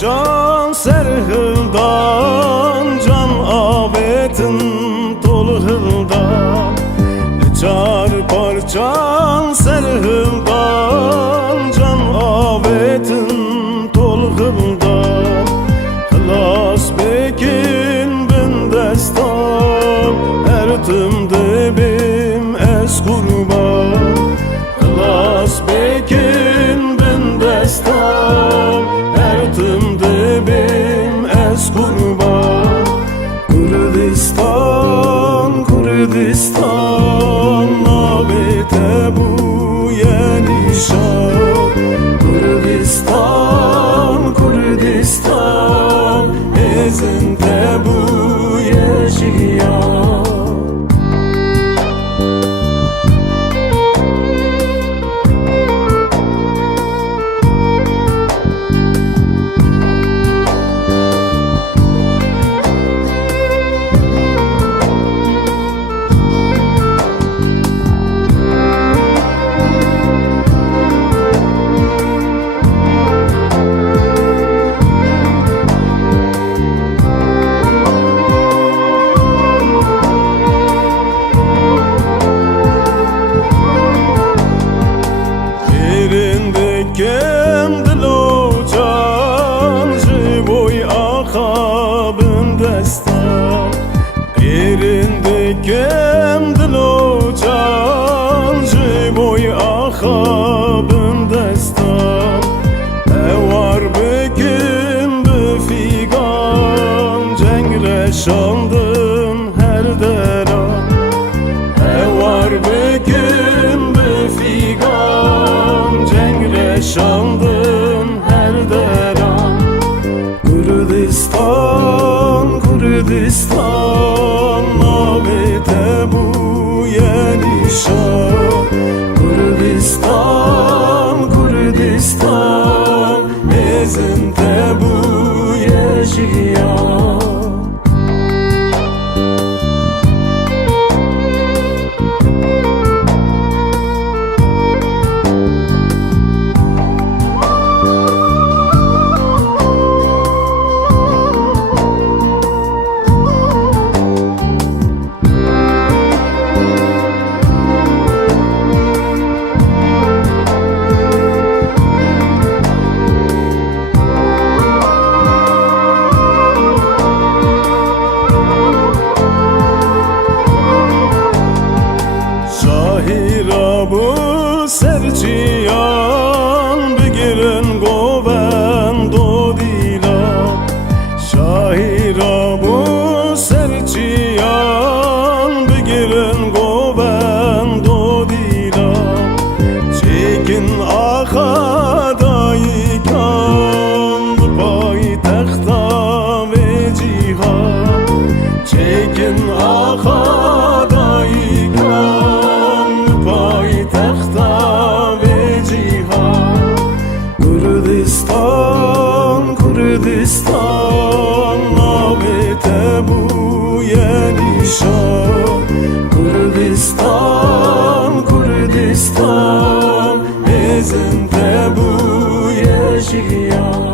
parçan serhildan, can abetin tolhildan. Çar parçan serhildan, can abetin tolhildan. Hılas bekin bin destan, ertim dibim ez kurban. Hılas bekin bin destan, ertim dibim ez kurban. Kurdistan, Kurdistan, nabete bu yenişan. Kurdistan, Kurdistan, ezinde bu yaşayan. Kem dilocan, jiboy akabın destan. Yerinde kem dilocan, jiboy akabın destan. Evar bekim befigan, cengreşandın her deran. Evar bekim befigan, cengreşandın her deran. Kurdistan, Kurdistan, nabete bu yenişan. Kurdistan, Kurdistan, ezinde bu yaşayan. Bu serçiyan bigirin govendo dilan. Şahira bu serçiyan bigirin govendo dilan. Çekin akadaykan pay taxta ve cihan. Çekin akadaykan taxta ve cihan. Kurdistan, Kurdistan, nabete bu yenişan. Kurdistan, Kurdistan, ezinde bu yaşayan.